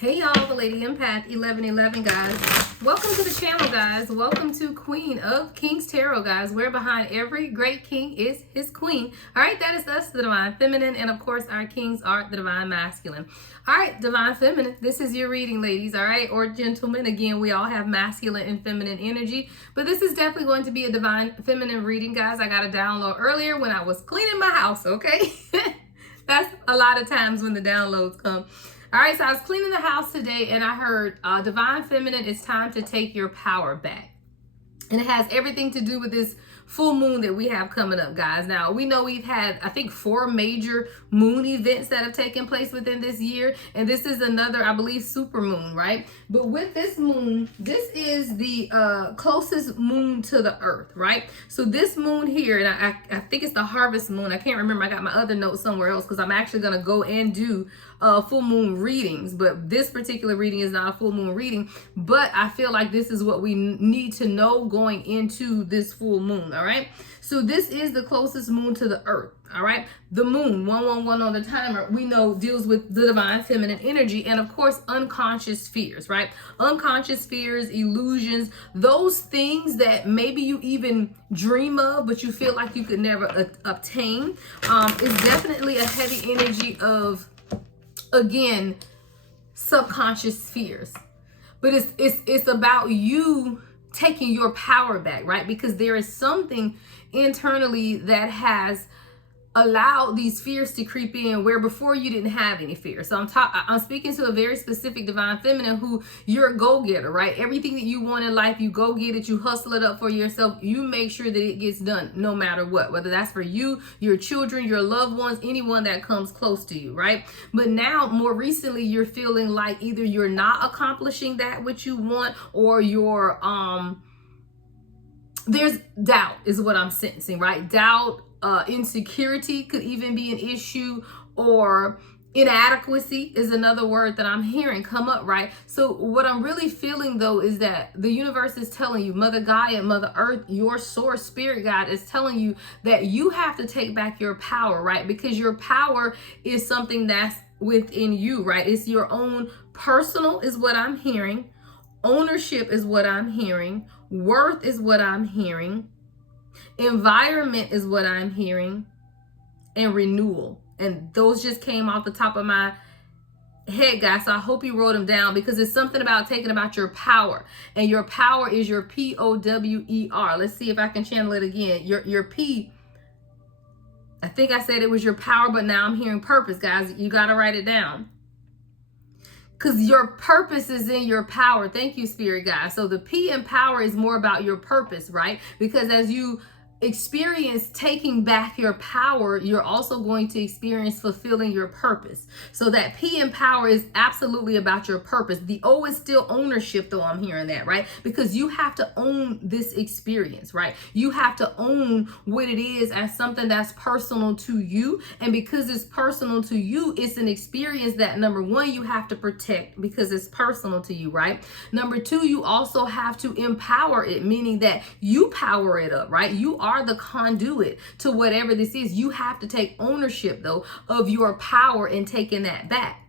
Hey y'all, the Lady Empath 1111 guys. Welcome to the channel, guys. Welcome to Queen of Kings Tarot, guys. Where behind every great king is his queen. All right, that is us, the Divine Feminine, and of course our kings are the Divine Masculine. All right, Divine Feminine, this is your reading, ladies, all right, or gentlemen. Again, we all have masculine and feminine energy, but this is definitely going to be a Divine Feminine reading, guys. I got a download earlier when I was cleaning my house, okay? That's a lot of times when the downloads come. All right, so I was cleaning the house today and I heard Divine Feminine, it's time to take your power back. And it has everything to do with this full moon that we have coming up, guys. Now, we know we've had, I think, 4 major moon events that have taken place within this year. And this is another, I believe, super moon, right? But with this moon, this is the closest moon to the earth, right? So this moon here, and I think it's the harvest moon. I can't remember. I got my other notes somewhere else because I'm actually going to go and do full moon readings. But this particular reading is not a full moon reading. But I feel like this is what we need to know going into this full moon. All right, so this is the closest moon to the earth. All right, the moon 111 on the timer, we know, deals with the Divine Feminine energy and of course unconscious fears, right? Unconscious fears, illusions, those things that maybe you even dream of but you feel like you could never obtain, is definitely a heavy energy of, again, subconscious fears. But it's about you taking your power back, right? Because there is something internally that has allowed these fears to creep in where before you didn't have any fear. So I'm speaking to a very specific Divine Feminine who, you're a go-getter, right? Everything that you want in life, you go get it, you hustle it up for yourself, you make sure that it gets done no matter what, whether that's for you, your children, your loved ones, anyone that comes close to you, right? But now, more recently, you're feeling like either you're not accomplishing that which you want, or you're there's doubt is what I'm sensing, right? Doubt, insecurity could even be an issue, or inadequacy is another word that I'm hearing come up, right? So what I'm really feeling though is that the universe is telling you, Mother Gaia, Mother Earth, your source, spirit guide is telling you that you have to take back your power, right? Because your power is something that's within you, right? It's your own personal is what I'm hearing. Ownership is what I'm hearing. Worth is what I'm hearing. Environment is what I'm hearing. And renewal. And those just came off the top of my head, guys. So I hope you wrote them down, because it's something about taking about your power. And your power is your P-O-W-E-R. Let's see if I can channel it again. Your P, I think I said it was your power, but now I'm hearing purpose, guys. You got to write it down. Because your purpose is in your power. Thank you, Spirit Guide. So the P in power is more about your purpose, right? Because as you experience taking back your power, you're also going to experience fulfilling your purpose. So that P in power is absolutely about your purpose. The O is still ownership, though. I'm hearing that, right? Because you have to own this experience, right? You have to own what it is as something that's personal to you. And because it's personal to you, it's an experience that, number one, you have to protect because it's personal to you, right? Number two, you also have to empower it, meaning that you power it up, right? You are the conduit to whatever this is. You have to take ownership, though, of your power and taking that back.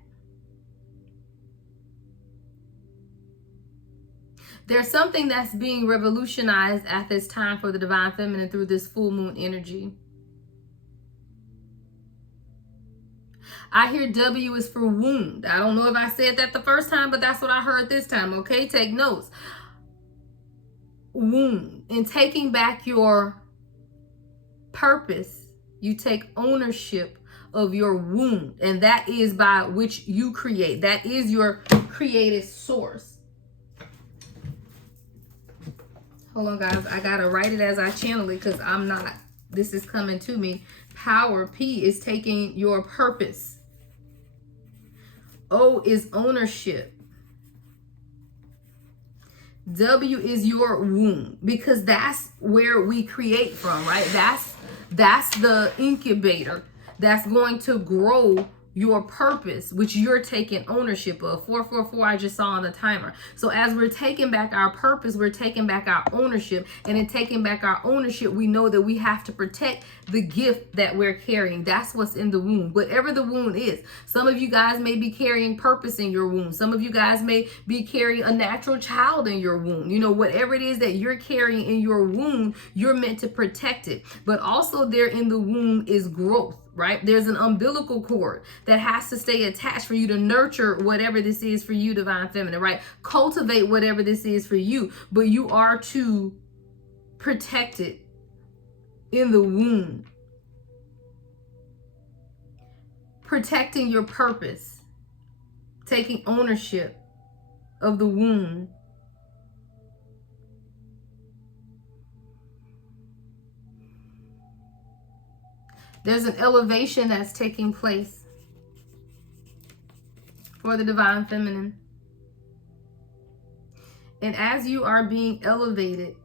There's something that's being revolutionized at this time for the Divine Feminine through this full moon energy. I hear W is for wound. I don't know if I said that the first time, but that's what I heard this time, okay? Take notes. Wound. And taking back your purpose, you take ownership of your wound, and that is by which you create. That is your creative source. Hold on, guys. I gotta write it as I channel it because I'm not, this is coming to me. Power, P, is taking your purpose. O is ownership. W is your womb, because that's where we create from, right? That's the incubator that's going to grow your purpose, which you're taking ownership of. 444 I just saw on the timer. So as we're taking back our purpose, we're taking back our ownership. And in taking back our ownership, we know that we have to protect the gift that we're carrying. That's what's in the womb, whatever the wound is. Some of you guys may be carrying purpose in your womb. Some of you guys may be carrying a natural child in your womb. You know, whatever it is that you're carrying in your womb, you're meant to protect it. But also there in the womb is growth. Right? There's an umbilical cord that has to stay attached for you to nurture whatever this is for you, divine feminine, right? Cultivate whatever this is for you, but you are to protect it in the womb. Protecting your purpose, taking ownership of the womb. There's an elevation that's taking place for the divine feminine. And as you are being elevated,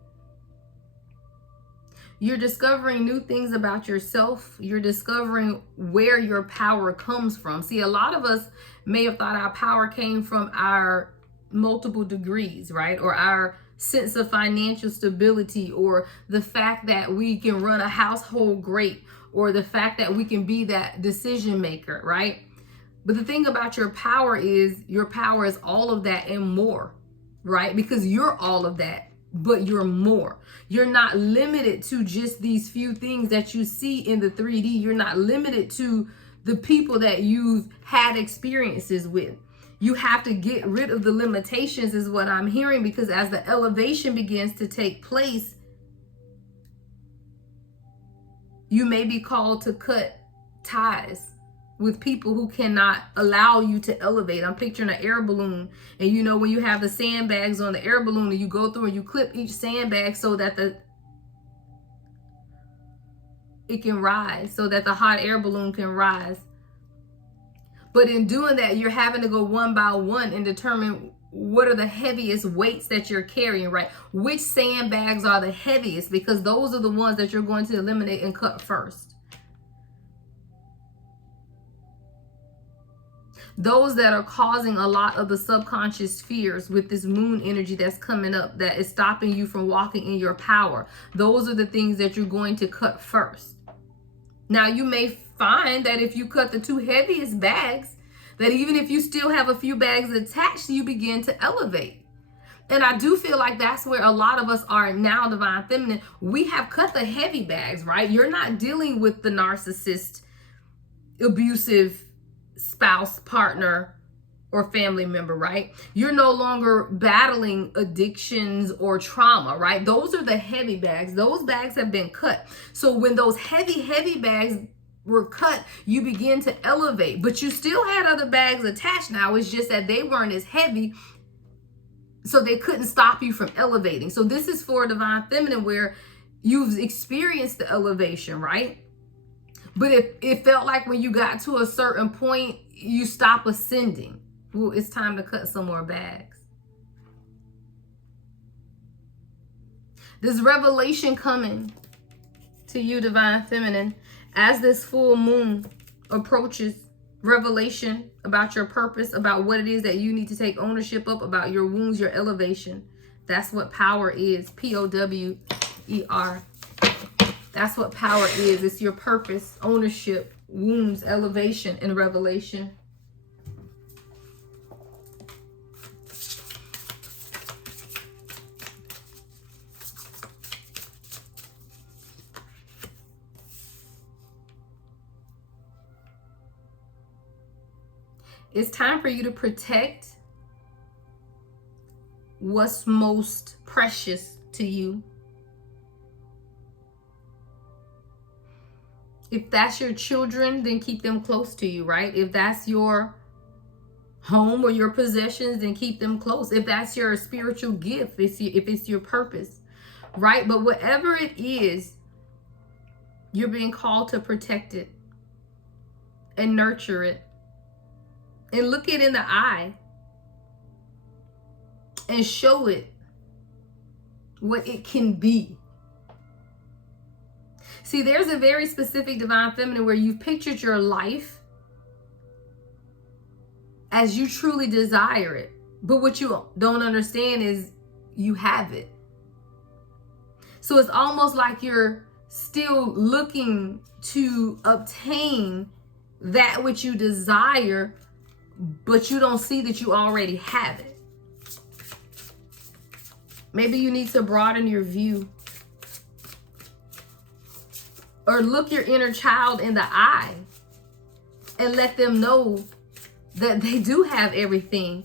you're discovering new things about yourself. You're discovering where your power comes from. See, a lot of us may have thought our power came from our multiple degrees, right? Or our sense of financial stability, or the fact that we can run a household great, or the fact that we can be that decision maker, right? But the thing about your power is all of that and more, right? Because you're all of that, but you're more. You're not limited to just these few things that you see in the 3D. You're not limited to the people that you've had experiences with. You have to get rid of the limitations is what I'm hearing, because as the elevation begins to take place, you may be called to cut ties with people who cannot allow you to elevate. I'm picturing an air balloon, and you know when you have the sandbags on the air balloon and you go through and you clip each sandbag so that it can rise, so that the hot air balloon can rise. But in doing that, you're having to go one by one and determine what are the heaviest weights that you're carrying, right? Which sandbags are the heaviest, because those are the ones that you're going to eliminate and cut first. Those that are causing a lot of the subconscious fears with this moon energy that's coming up, that is stopping you from walking in your power. Those are the things that you're going to cut first. Now, you may find that if you cut the two heaviest bags, that even if you still have a few bags attached, you begin to elevate. And I do feel like that's where a lot of us are now, divine feminine. We have cut the heavy bags, right? You're not dealing with the narcissist, abusive spouse, partner, or family member, right? You're no longer battling addictions or trauma, right? Those are the heavy bags. Those bags have been cut. So when those heavy bags were cut, you begin to elevate, but you still had other bags attached. Now it's just that they weren't as heavy, so they couldn't stop you from elevating. So this is for divine feminine, where you've experienced the elevation, right? But it felt like when you got to a certain point, you stop ascending. Well, it's time to cut some more bags. This revelation coming to you, divine feminine, as this full moon approaches. Revelation about your purpose, about what it is that you need to take ownership of, about your wounds, your elevation. That's what power is. P-O-W-E-R. That's what power is. It's your purpose, ownership, wounds, elevation, and revelation. It's time for you to protect what's most precious to you. If that's your children, then keep them close to you, right? If that's your home or your possessions, then keep them close. If that's your spiritual gift, if it's your purpose, right? But whatever it is, you're being called to protect it and nurture it. And look it in the eye and show it what it can be. See, there's a very specific divine feminine where you've pictured your life as you truly desire it. But what you don't understand is you have it. So it's almost like you're still looking to obtain that which you desire, but you don't see that you already have it. Maybe you need to broaden your view, or look your inner child in the eye and let them know that they do have everything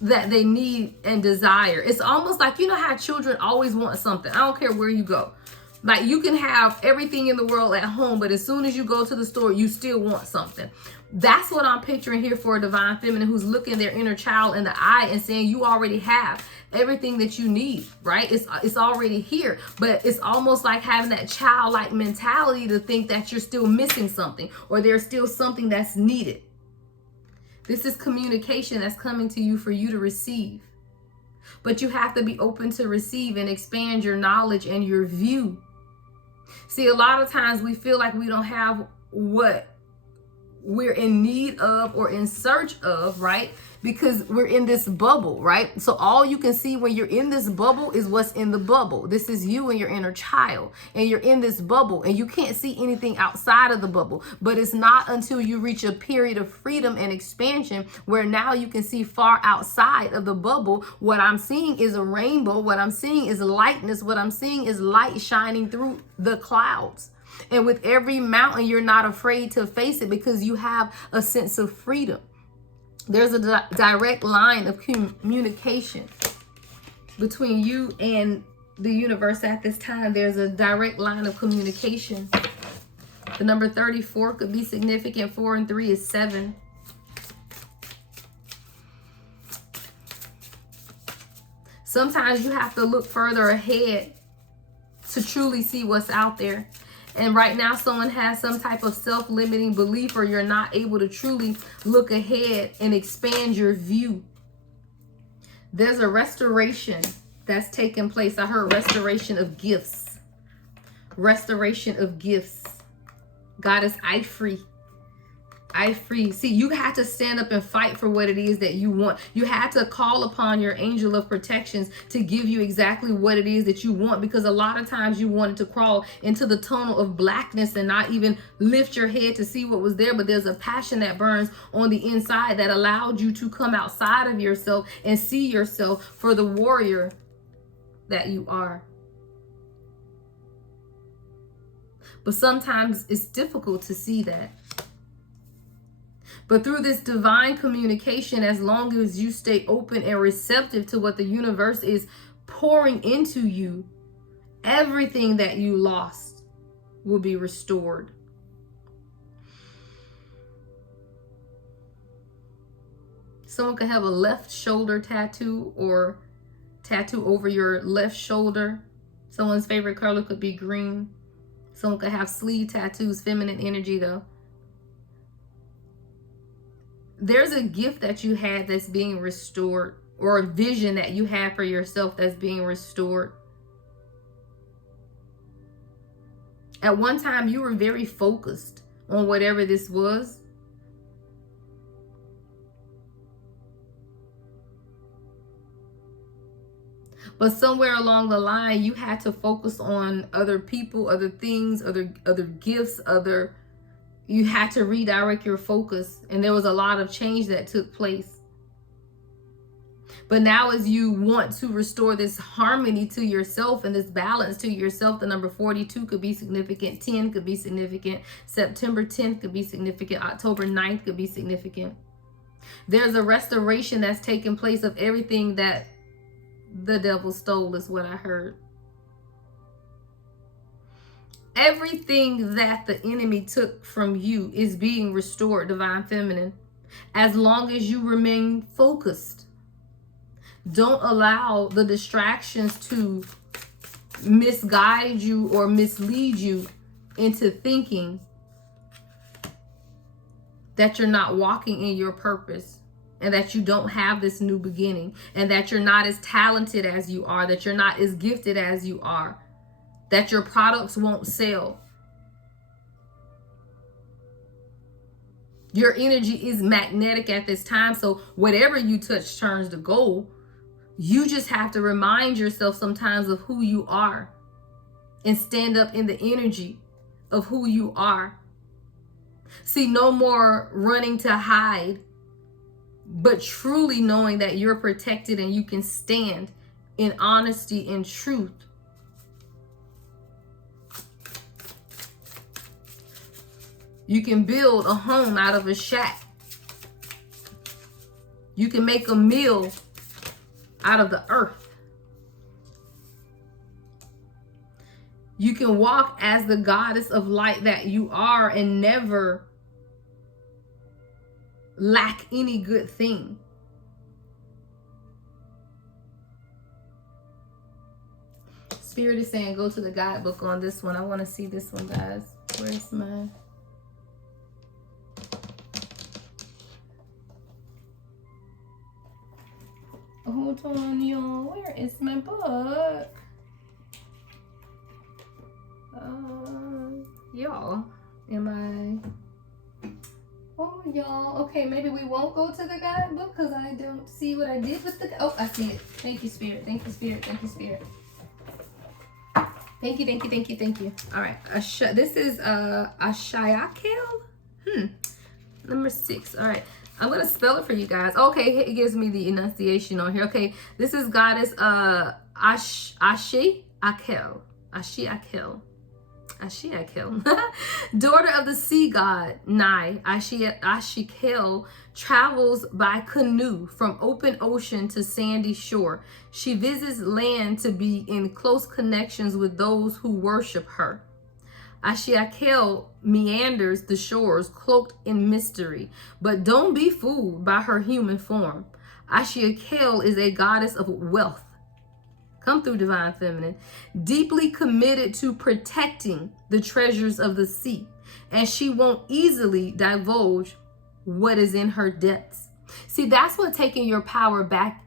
that they need and desire. It's almost like, you know how children always want something. I don't care where you go. Like, you can have everything in the world at home, but as soon as you go to the store, you still want something. That's what I'm picturing here for a divine feminine who's looking their inner child in the eye and saying, you already have everything that you need, right? It's already here. But it's almost like having that childlike mentality to think that you're still missing something, or there's still something that's needed. This is communication that's coming to you for you to receive. But you have to be open to receive and expand your knowledge and your view. See, a lot of times we feel like we don't have what we're in need of or in search of, right? Because we're in this bubble, right? So all you can see when you're in this bubble is what's in the bubble. This is you and your inner child, and you're in this bubble and you can't see anything outside of the bubble. But it's not until you reach a period of freedom and expansion where now you can see far outside of the bubble. What I'm seeing is a rainbow. What I'm seeing is lightness. What I'm seeing is light shining through the clouds. And with every mountain, you're not afraid to face it because you have a sense of freedom. There's a direct line of communication between you and the universe at this time. There's a direct line of communication. The number 34 could be significant. 4 and 3 is 7. Sometimes you have to look further ahead to truly see what's out there. And right now, someone has some type of self-limiting belief, or you're not able to truly look ahead and expand your view. There's a restoration that's taking place. I heard restoration of gifts. Restoration of gifts. Goddess Ifree. Ifree. See, you had to stand up and fight for what it is that you want. You had to call upon your angel of protections to give you exactly what it is that you want, because a lot of times you wanted to crawl into the tunnel of blackness and not even lift your head to see what was there. But there's a passion that burns on the inside that allowed you to come outside of yourself and see yourself for the warrior that you are. But sometimes it's difficult to see that. But through this divine communication, as long as you stay open and receptive to what the universe is pouring into you, everything that you lost will be restored. Someone could have a left shoulder tattoo or tattoo over your left shoulder. Someone's favorite color could be green. Someone could have sleeve tattoos, feminine energy though. There's a gift that you had that's being restored, or a vision that you have for yourself that's being restored. At one time, you were very focused on whatever this was. But somewhere along the line, you had to focus on other people, other things, other gifts, you had to redirect your focus, and there was a lot of change that took place. But now, as you want to restore this harmony to yourself and this balance to yourself, the number 42 could be significant, 10 could be significant, September 10th could be significant, October 9th could be significant. There's a restoration that's taking place of everything that the devil stole, is what I heard. Everything that the enemy took from you is being restored, divine feminine, as long as you remain focused. Don't allow the distractions to misguide you or mislead you into thinking that you're not walking in your purpose, and that you don't have this new beginning, and that you're not as talented as you are, that you're not as gifted as you are, that your products won't sell. Your energy is magnetic at this time. So whatever you touch turns to gold. You just have to remind yourself sometimes of who you are and stand up in the energy of who you are. See, no more running to hide, but truly knowing that you're protected and you can stand in honesty and truth. You can build a home out of a shack. You can make a meal out of the earth. You can walk as the goddess of light that you are and never lack any good thing. Spirit is saying go to the guidebook on this one. I want to see this one, guys. Where's my... Hold on, y'all. Where is my book? Y'all, am I... Oh, y'all. Okay, maybe we won't go to the guidebook because I don't see what I did with the... Oh, I see it. Thank you, Spirit. Thank you, Spirit. Thank you, Spirit. Thank you, thank you, thank you, thank you. All right. This is Ashiakel. Number 6. All right. I'm going to spell it for you guys. Okay, it gives me the enunciation on here. Okay, this is goddess Ashiakel. Daughter of the sea god Nai. Ashiakel travels by canoe from open ocean to sandy shore. She visits land to be in close connections with those who worship her. Ashiakel meanders the shores cloaked in mystery, but don't be fooled by her human form. Ashiakel is a goddess of wealth. Come through, Divine Feminine. Deeply committed to protecting the treasures of the sea, and she won't easily divulge what is in her depths. See, that's what taking your power back,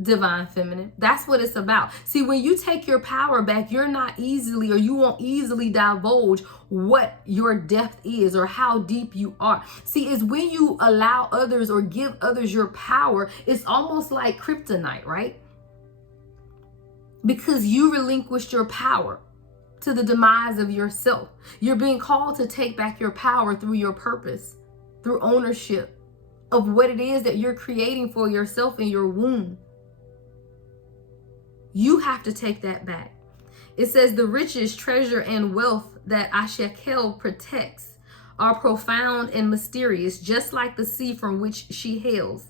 Divine Feminine. That's what it's about. See, when you take your power back, you're not easily, or you won't easily divulge what your depth is or how deep you are. See, it's when you allow others or give others your power, it's almost like kryptonite, right? Because you relinquished your power to the demise of yourself. You're being called to take back your power through your purpose, through ownership of what it is that you're creating for yourself in your womb. You have to take that back. It says the riches, treasure, and wealth that Ashiakel protects are profound and mysterious, just like the sea from which she hails.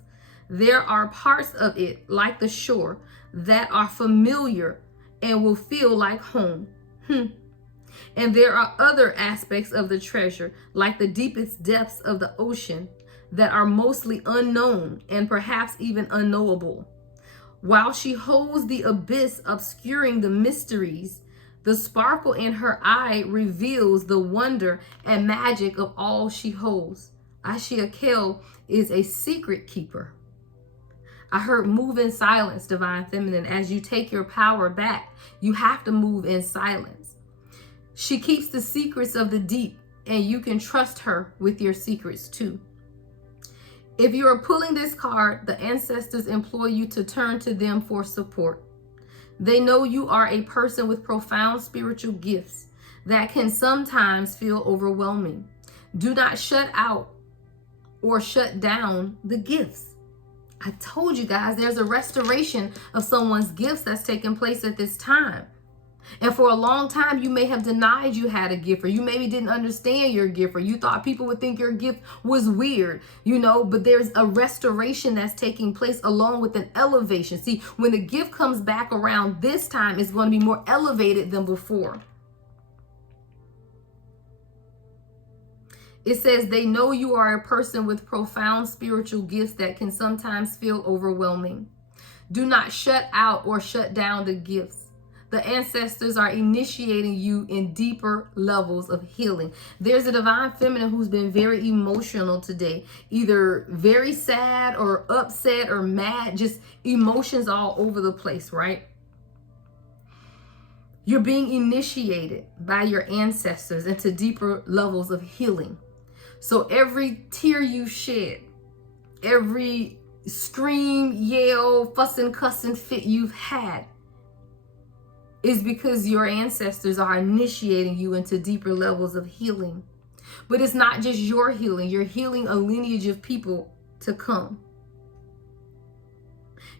There are parts of it, like the shore, that are familiar and will feel like home. And there are other aspects of the treasure, like the deepest depths of the ocean, that are mostly unknown and perhaps even unknowable. While she holds the abyss obscuring the mysteries, the sparkle in her eye reveals the wonder and magic of all she holds. Ashiakel is a secret keeper. I heard move in silence, Divine Feminine. As you take your power back, you have to move in silence. She keeps the secrets of the deep, and you can trust her with your secrets too. If you are pulling this card, the ancestors implore you to turn to them for support. They know you are a person with profound spiritual gifts that can sometimes feel overwhelming. Do not shut out or shut down the gifts. I told you guys, there's a restoration of someone's gifts that's taking place at this time. And for a long time, you may have denied you had a gift, or you maybe didn't understand your gift, or you thought people would think your gift was weird, but there's a restoration that's taking place along with an elevation. See, when the gift comes back around this time, it's going to be more elevated than before. It says they know you are a person with profound spiritual gifts that can sometimes feel overwhelming. Do not shut out or shut down the gifts. The ancestors are initiating you in deeper levels of healing. There's a Divine Feminine who's been very emotional today, either very sad or upset or mad, just emotions all over the place, right? You're being initiated by your ancestors into deeper levels of healing. So every tear you shed, every scream, yell, fussing, cussing fit you've had is because your ancestors are initiating you into deeper levels of healing. But it's not just your healing. You're healing a lineage of people to come.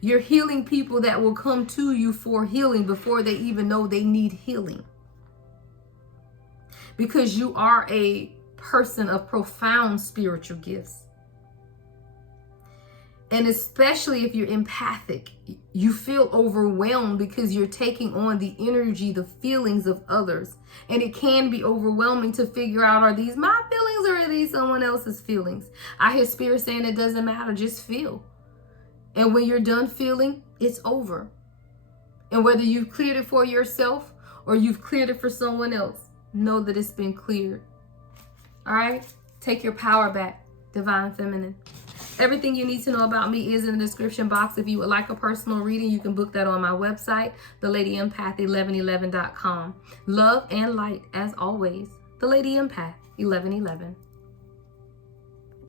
You're healing people that will come to you for healing before they even know they need healing. Because you are a person of profound spiritual gifts. And especially if you're empathic, you feel overwhelmed because you're taking on the energy, the feelings of others. And it can be overwhelming to figure out, are these my feelings or are these someone else's feelings? I hear Spirit saying it doesn't matter, just feel. And when you're done feeling, it's over. And whether you've cleared it for yourself or you've cleared it for someone else, know that it's been cleared. All right? Take your power back, Divine Feminine. Everything you need to know about me is in the description box. If you would like a personal reading, you can book that on my website, thelady1111.com. Love and light, as always. The Lady Empath 1111.